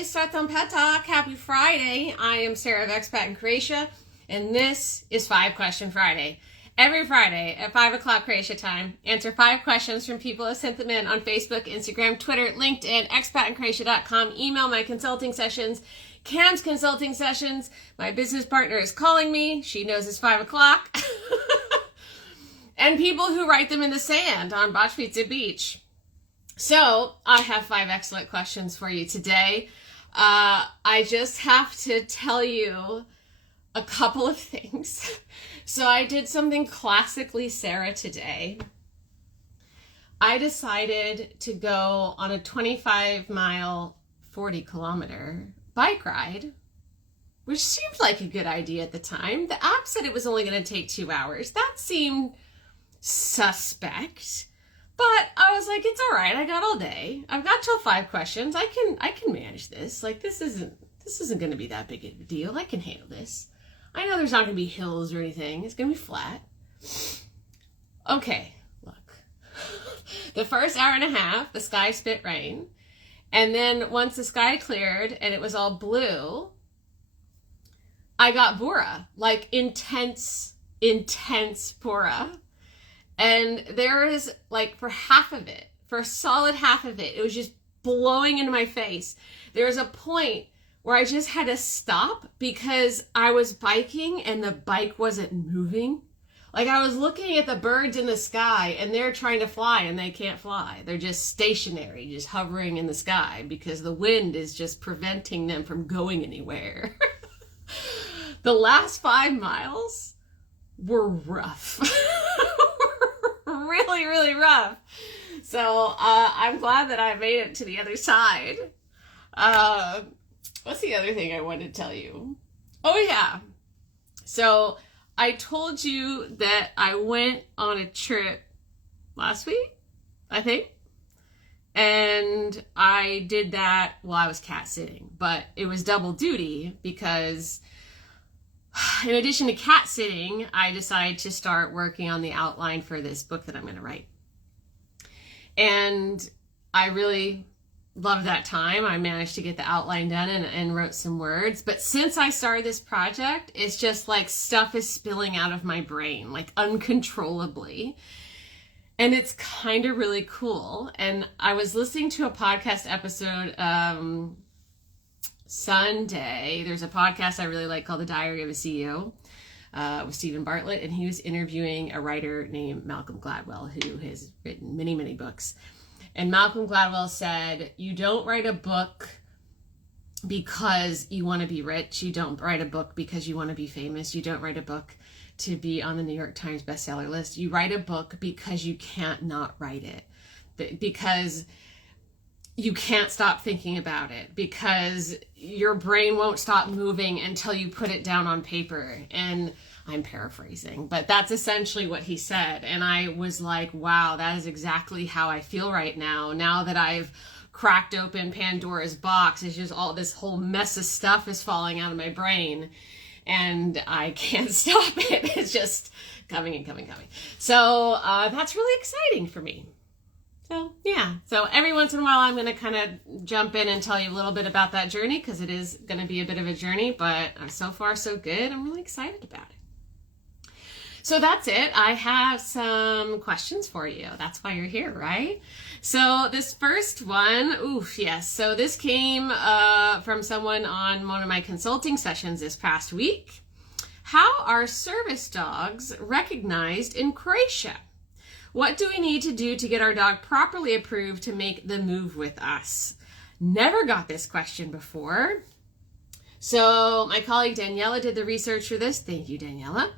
guys, Sratam Petak. Happy Friday. I am Sarah of Expat in Croatia, and this is 5 Question Friday. Every Friday at 5 o'clock Croatia time, answer 5 questions from people who sent them in on Facebook, Instagram, Twitter, LinkedIn, expatinCroatia.com, email my consulting sessions, Cam's consulting sessions. My business partner is calling me. She knows it's 5 o'clock. And people who write them in the sand on Bochvica Beach. So I have 5 excellent questions for you today. I just have to tell you a couple of things. So I did something classically Sarah today. I decided to go on a 25-mile, 40-kilometer bike ride, which seemed like a good idea at the time. The app said it was only going to take 2 hours. That seemed suspect. But I was like, it's all right. I got all day. I've got till 5 questions. I can manage this. Like, this isn't going to be that big a deal. I can handle this. I know there's not going to be hills or anything. It's going to be flat. Okay, look. The first hour and a half, the sky spit rain. And then once the sky cleared and it was all blue, I got bora, like intense bora. And there is, like, for half of it, for a solid half of it, it was just blowing into my face. There was a point where I just had to stop because I was biking and the bike wasn't moving. Like, I was looking at the birds in the sky and they're trying to fly and they can't fly. They're just stationary, just hovering in the sky because the wind is just preventing them from going anywhere. The last 5 miles were rough. Really rough. So I'm glad that I made it to the other side. What's the other thing I wanted to tell you? Oh yeah. So I told you that I went on a trip last week, I think. And I did that while I was cat sitting, but it was double duty because in addition to cat sitting, I decided to start working on the outline for this book that I'm going to write. And I really loved that time. I managed to get the outline done and wrote some words. But since I started this project, it's just like stuff is spilling out of my brain, like uncontrollably. And it's kind of really cool. And I was listening to a podcast episode Sunday. There's a podcast I really like called The Diary of a CEO with Stephen Bartlett, and he was interviewing a writer named Malcolm Gladwell who has written many books. And Malcolm Gladwell said, you don't write a book because you want to be rich. You don't write a book because you want to be famous. You don't write a book to be on the New York Times bestseller list. You write a book because you can't not write it, because you can't stop thinking about it, because your brain won't stop moving until you put it down on paper. And I'm paraphrasing, but that's essentially what he said. And I was like, wow, that is exactly how I feel right now. Now that I've cracked open Pandora's box, it's just all this whole mess of stuff is falling out of my brain and I can't stop it. It's just coming and coming. So that's really exciting for me. So yeah, so every once in a while I'm going to kind of jump in and tell you a little bit about that journey because it is going to be a bit of a journey, but so far so good. I'm really excited about it. So that's it. I have some questions for you. That's why you're here, right? So this first one, yes. So this came from someone on one of my consulting sessions this past week. How are service dogs recognized in Croatia? What do we need to do to get our dog properly approved to make the move with us? Never got this question before. So my colleague Daniela did the research for this. Thank you, Daniela.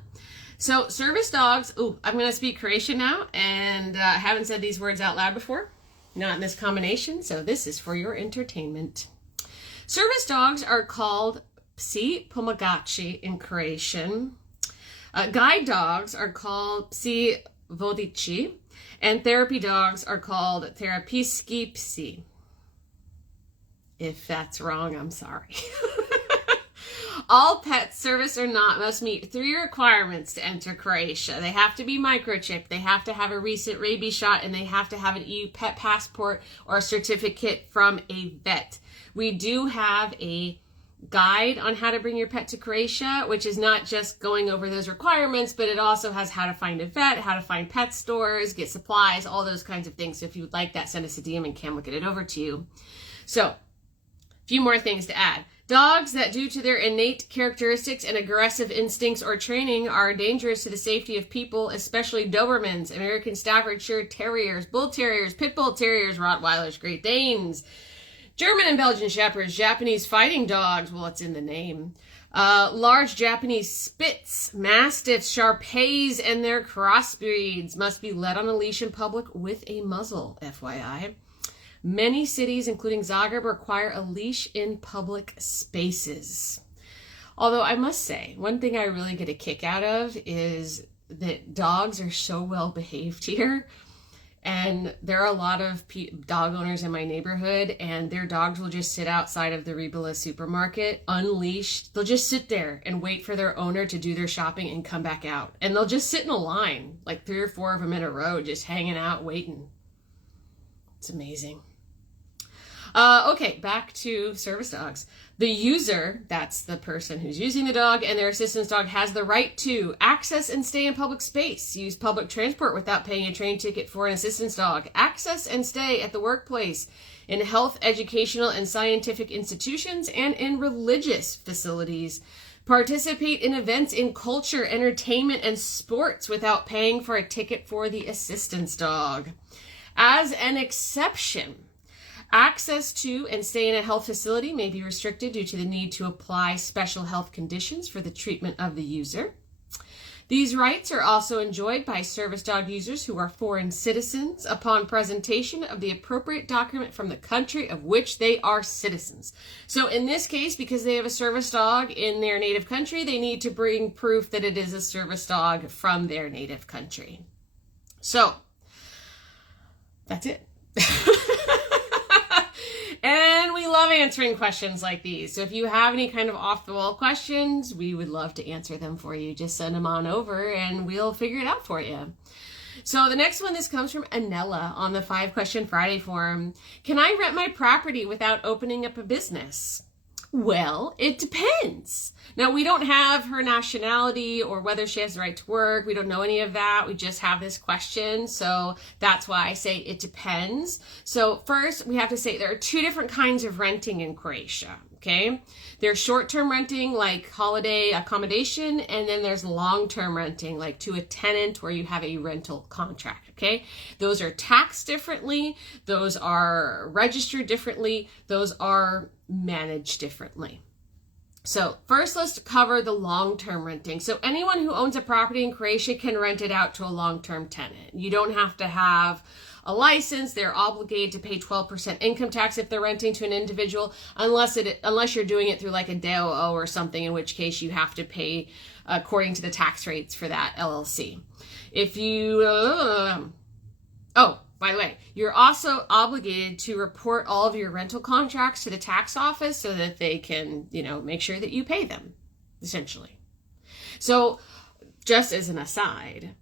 So service dogs, I'm going to speak Croatian now, and I haven't said these words out loud before. Not in this combination, so this is for your entertainment. Service dogs are called psi pomagači in Croatian. Guide dogs are called psi vodiči, and therapy dogs are called terapijski psi. If that's wrong, I'm sorry. All pets, service or not, must meet 3 requirements to enter Croatia. They have to be microchipped, they have to have a recent rabies shot, and they have to have an EU pet passport or a certificate from a vet. We do have a guide on how to bring your pet to Croatia, which is not just going over those requirements, but it also has how to find a vet, how to find pet stores, get supplies, all those kinds of things. So if you would like that, send us a DM and Cam will get it over to you. So, a few more things to add. Dogs that, due to their innate characteristics and aggressive instincts or training, are dangerous to the safety of people, especially Dobermans, American Staffordshire Terriers, Bull Terriers, Pit Bull Terriers, Rottweilers, Great Danes, German and Belgian Shepherds, Japanese fighting dogs, well, it's in the name, large Japanese Spitz, Mastiffs, Shar-Peis, and their crossbreeds must be led on a leash in public with a muzzle, FYI. Many cities, including Zagreb, require a leash in public spaces. Although I must say, one thing I really get a kick out of is that dogs are so well behaved here. And there are a lot of dog owners in my neighborhood, and their dogs will just sit outside of the Ribala supermarket, unleashed. They'll just sit there and wait for their owner to do their shopping and come back out. And they'll just sit in a line, like 3 or 4 of them in a row, just hanging out, waiting. It's amazing. Okay, back to service dogs. The user, that's the person who's using the dog, and their assistance dog has the right to access and stay in public space, use public transport without paying a train ticket for an assistance dog, access and stay at the workplace, in health, educational, and scientific institutions, and in religious facilities, participate in events in culture, entertainment, and sports without paying for a ticket for the assistance dog. As an exception, access to and stay in a health facility may be restricted due to the need to apply special health conditions for the treatment of the user. These rights are also enjoyed by service dog users who are foreign citizens upon presentation of the appropriate document from the country of which they are citizens. So in this case, because they have a service dog in their native country, they need to bring proof that it is a service dog from their native country. So that's it. And we love answering questions like these. So if you have any kind of off-the-wall questions, we would love to answer them for you. Just send them on over and we'll figure it out for you. So the next one, this comes from Anella on the 5 Question Friday forum. Can I rent my property without opening up a business? Well, it depends. Now, we don't have her nationality or whether she has the right to work. We don't know any of that. We just have this question. So that's why I say it depends. So first, we have to say there are 2 different kinds of renting in Croatia, okay? There's short-term renting, like holiday accommodation, and then there's long-term renting, like to a tenant where you have a rental contract, okay? Those are taxed differently. Those are registered differently. Those are managed differently. So first, let's cover the long-term renting. So anyone who owns a property in Croatia can rent it out to a long-term tenant. You don't have to have a license. They're obligated to pay 12% income tax if they're renting to an individual, unless you're doing it through like a DOO or something, in which case you have to pay according to the tax rates for that LLC. If you, by the way, you're also obligated to report all of your rental contracts to the tax office so that they can, make sure that you pay them, essentially. So just as an aside,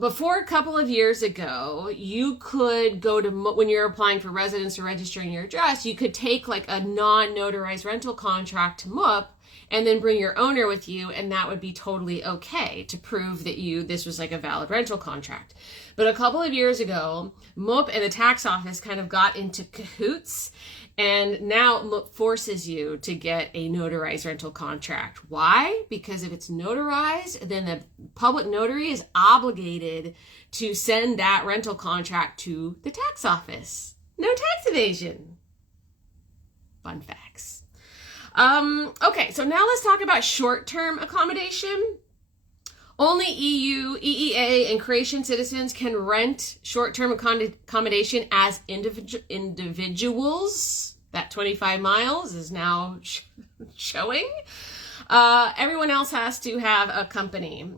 before a couple of years ago, you could go to, when you're applying for residence or registering your address, you could take like a non-notarized rental contract to MUP and then bring your owner with you, and that would be totally okay to prove that this was like a valid rental contract. But a couple of years ago, MUP and the tax office kind of got into cahoots, and now MUP forces you to get a notarized rental contract. Why? Because if it's notarized, then the public notary is obligated to send that rental contract to the tax office. No tax evasion. Fun facts. Okay, so now let's talk about short-term accommodation. Only EU, EEA, and Croatian citizens can rent short-term accommodation as individuals. That 25 miles is now showing. Everyone else has to have a company.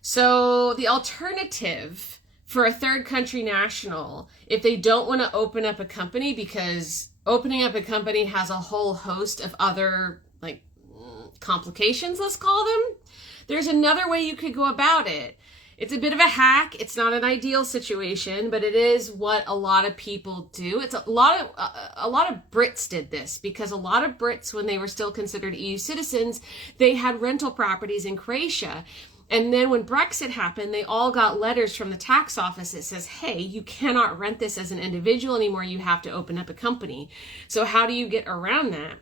So the alternative for a third country national, if they don't want to open up a company because opening up a company has a whole host of other like complications, let's call them. There's another way you could go about it. It's a bit of a hack. It's not an ideal situation, but it is what a lot of people do. It's a lot of Brits did this, because a lot of Brits, when they were still considered EU citizens, they had rental properties in Croatia. And then when Brexit happened, they all got letters from the tax office that says, hey, you cannot rent this as an individual anymore. You have to open up a company. So how do you get around that?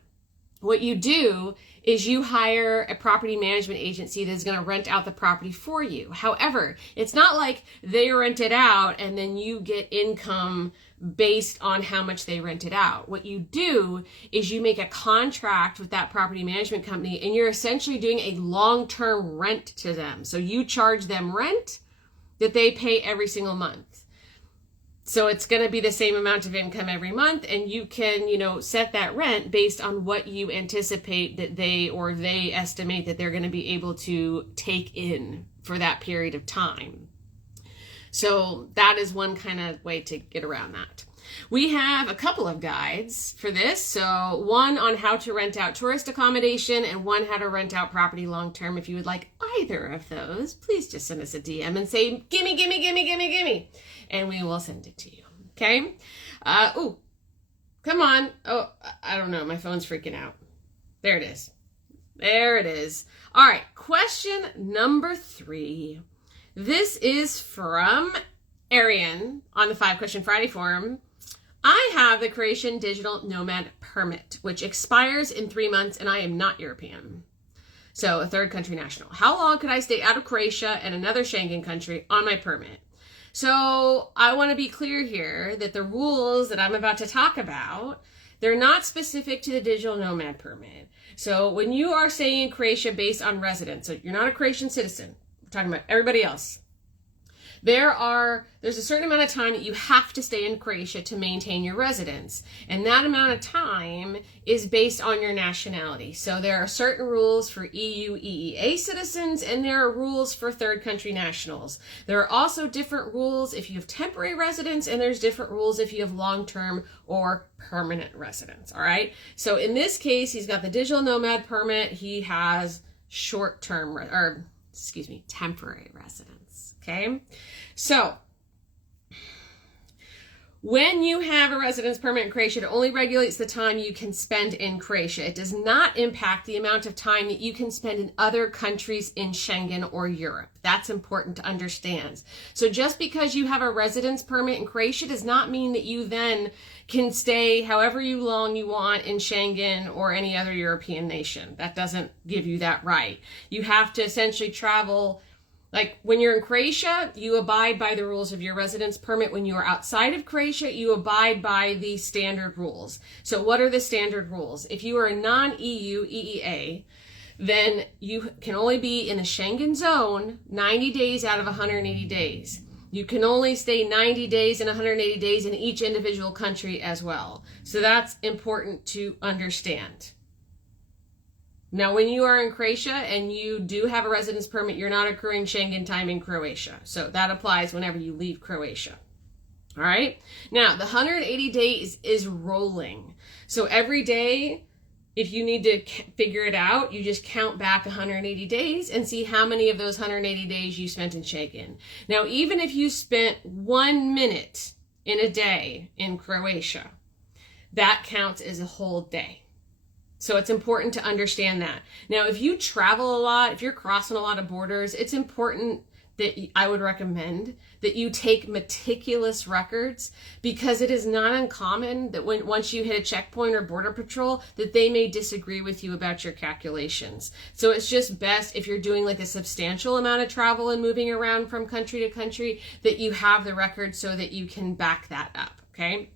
What you do is you hire a property management agency that's going to rent out the property for you. However, it's not like they rent it out and then you get income based on how much they rent it out. What you do is you make a contract with that property management company, and you're essentially doing a long-term rent to them. So you charge them rent that they pay every single month. So it's going to be the same amount of income every month, and you can, set that rent based on what you anticipate that they estimate that they're going to be able to take in for that period of time. So that is one kind of way to get around that. We have a couple of guides for this. So one on how to rent out tourist accommodation, and one how to rent out property long-term. If you would like either of those, please just send us a DM and say, gimme, gimme, gimme, gimme, gimme. And we will send it to you. Okay? Come on. Oh, I don't know. My phone's freaking out. There it is. There it is. All right. Question number 3. This is from Arian on the 5 Question Friday forum. I have the Croatian digital nomad permit, which expires in 3 months, and I am not European. So a third country national. How long could I stay out of Croatia and another Schengen country on my permit? So I want to be clear here that the rules that I'm about to talk about, they're not specific to the digital nomad permit. So when you are staying in Croatia based on residence, so you're not a Croatian citizen, we're talking about everybody else. There's a certain amount of time that you have to stay in Croatia to maintain your residence. And that amount of time is based on your nationality. So there are certain rules for EU, EEA citizens, and there are rules for third country nationals. There are also different rules if you have temporary residence, and there's different rules if you have long-term or permanent residence. All right. So in this case, he's got the digital nomad permit. He has temporary residence. Okay. So when you have a residence permit in Croatia, it only regulates the time you can spend in Croatia. It does not impact the amount of time that you can spend in other countries in Schengen or Europe. That's important to understand. So just because you have a residence permit in Croatia does not mean that you then can stay however long you want in Schengen or any other European nation. That doesn't give you that right. You have to essentially travel. Like when you're in Croatia, you abide by the rules of your residence permit. When you are outside of Croatia, you abide by the standard rules. So what are the standard rules? If you are a non-EU EEA, then you can only be in the Schengen zone 90 days out of 180 days. You can only stay 90 days and 180 days in each individual country as well. So that's important to understand. Now, when you are in Croatia and you do have a residence permit, you're not accruing Schengen time in Croatia. So that applies whenever you leave Croatia. All right. Now, the 180 days is rolling. So every day, if you need to figure it out, you just count back 180 days and see how many of those 180 days you spent in Schengen. Now, even if you spent 1 minute in a day in Croatia, that counts as a whole day. So it's important to understand that. Now, if you travel a lot, if you're crossing a lot of borders, it's important that I would recommend that you take meticulous records, because it is not uncommon that once you hit a checkpoint or border patrol, that they may disagree with you about your calculations. So it's just best if you're doing like a substantial amount of travel and moving around from country to country, that you have the record so that you can back that up. Okay.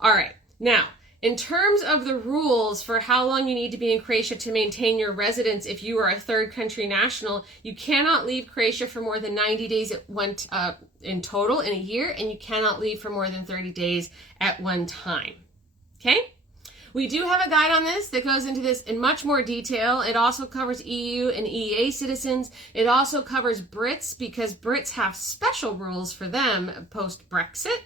All right. Now, in terms of the rules for how long you need to be in Croatia to maintain your residence, if you are a third country national, you cannot leave Croatia for more than 90 days in total in a year, and you cannot leave for more than 30 days at one time. Okay? We do have a guide on this that goes into this in much more detail. It also covers EU and EEA citizens. It also covers Brits, because Brits have special rules for them post-Brexit.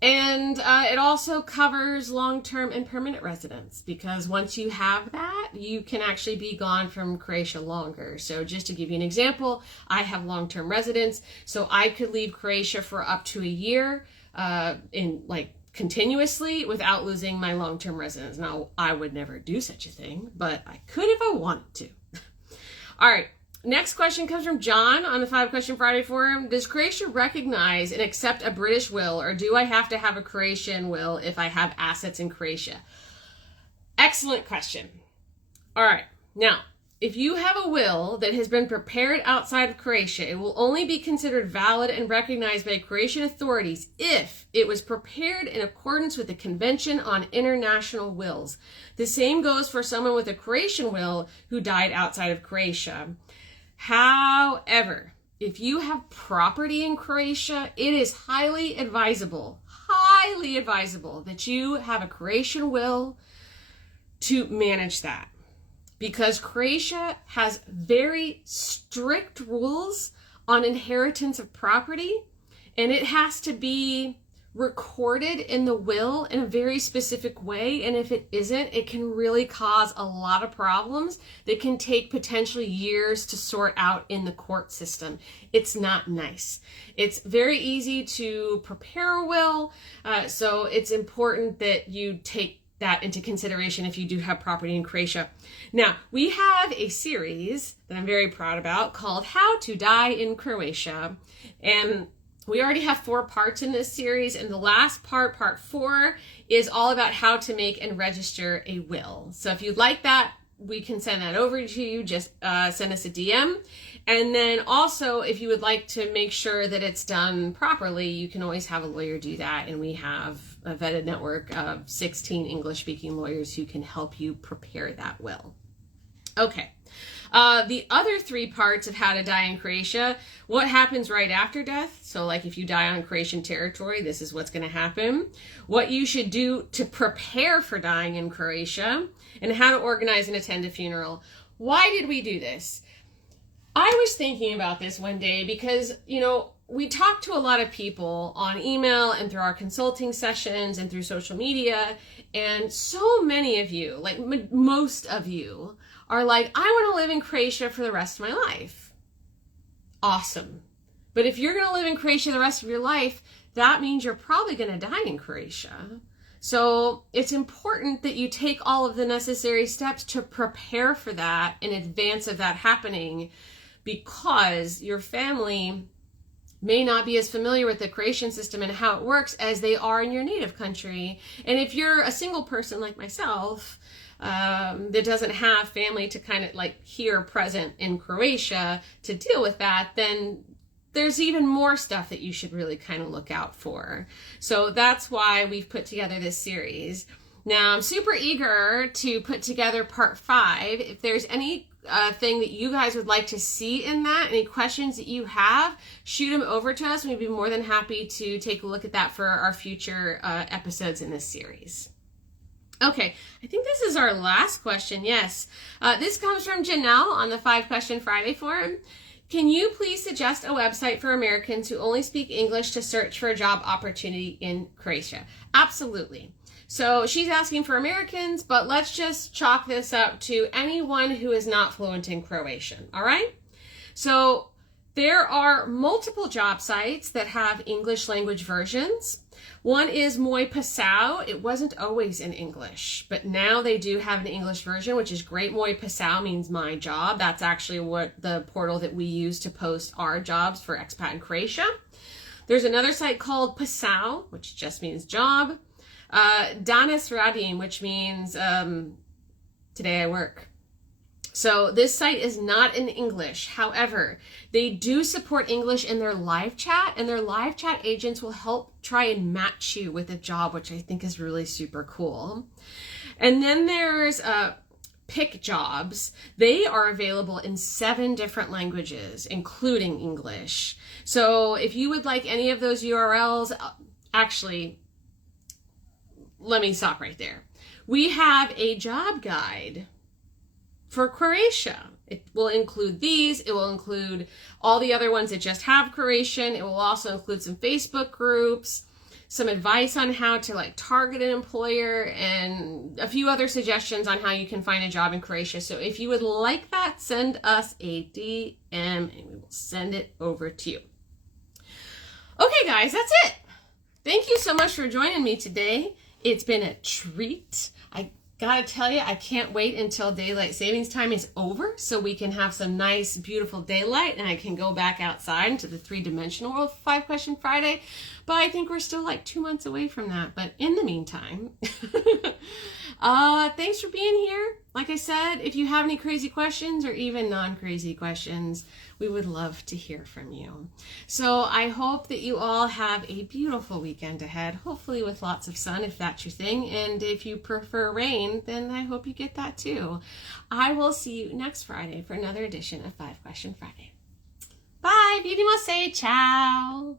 And it also covers long-term and permanent residence, because once you have that, you can actually be gone from Croatia longer. So just to give you an example, I have long-term residence, so I could leave Croatia for up to a year continuously without losing my long-term residence. Now, I would never do such a thing, but I could if I wanted to. All right. Next question comes from John on the 5 Question Friday forum. Does Croatia recognize and accept a British will, or do I have to have a Croatian will if I have assets in Croatia? Excellent question. All right. Now, if you have a will that has been prepared outside of Croatia, it will only be considered valid and recognized by Croatian authorities if it was prepared in accordance with the Convention on International Wills. The same goes for someone with a Croatian will who died outside of Croatia. However, if you have property in Croatia, it is highly advisable that you have a Croatian will to manage that, because Croatia has very strict rules on inheritance of property, and it has to be recorded in the will in a very specific way. And if it isn't, it can really cause a lot of problems that can take potentially years to sort out in the court system. It's not nice. It's very easy to prepare a will, so it's important that you take that into consideration if you do have property in Croatia. Now, we have a series that I'm very proud about called How to Die in Croatia, and we already have 4 parts in this series, and the last part, part 4, is all about how to make and register a will. So if you'd like that, we can send that over to you. Just send us a DM. And then also, if you would like to make sure that it's done properly, you can always have a lawyer do that. And we have a vetted network of 16 English-speaking lawyers who can help you prepare that will. Okay. The other 3 parts of how to die in Croatia: what happens right after death. So like if you die on Croatian territory, this is what's going to happen. What you should do to prepare for dying in Croatia, and how to organize and attend a funeral. Why did we do this? I was thinking about this one day because, we talk to a lot of people on email and through our consulting sessions and through social media. And so many of you, like most of you, are like, I want to live in Croatia for the rest of my life. Awesome. But if you're going to live in Croatia the rest of your life, that means you're probably going to die in Croatia. So it's important that you take all of the necessary steps to prepare for that in advance of that happening, because your family may not be as familiar with the Croatian system and how it works as they are in your native country. And if you're a single person like myself, that doesn't have family to kind of like here present in Croatia to deal with that, then there's even more stuff that you should really kind of look out for. So that's why we've put together this series. Now, I'm super eager to put together part 5. If there's any thing that you guys would like to see in that, any questions that you have, shoot them over to us. We'd be more than happy to take a look at that for our future episodes in this series. Okay, I think this is our last question. Yes, this comes from Janelle on the 5 Question Friday forum. Can you please suggest a website for Americans who only speak English to search for a job opportunity in Croatia? Absolutely. So she's asking for Americans, but let's just chalk this up to anyone who is not fluent in Croatian, all right? So there are multiple job sites that have English language versions. One is Moj Posao. It wasn't always in English, but now they do have an English version, which is great. Moj Posao means my job. That's actually what the portal that we use to post our jobs for Expat in Croatia. There's another site called Posao, which just means job. Danas Radim, which means today I work. So this site is not in English. However, they do support English in their live chat, and their live chat agents will help try and match you with a job, which I think is really super cool. And then there's Pick Jobs. They are available in 7 different languages, including English. So if you would like any of those URLs, actually, let me stop right there. We have a job guide for Croatia. It will include these. It will include all the other ones that just have Croatian. It will also include some Facebook groups. some advice on how to like target an employer, and a few other suggestions on how you can find a job in Croatia. So if you would like that, send us a DM and we will send it over to you. Okay, guys, that's it. Thank you so much for joining me today. It's been a treat. I gotta tell you, I can't wait until daylight savings time is over so we can have some nice, beautiful daylight and I can go back outside into the three-dimensional world for 5 Question Friday. But I think we're still like 2 months away from that. But in the meantime, thanks for being here. Like I said, if you have any crazy questions or even non-crazy questions, we would love to hear from you. So I hope that you all have a beautiful weekend ahead, hopefully with lots of sun if that's your thing. And if you prefer rain, then I hope you get that too. I will see you next Friday for another edition of 5 Question Friday. Bye, Vidimo se, ciao.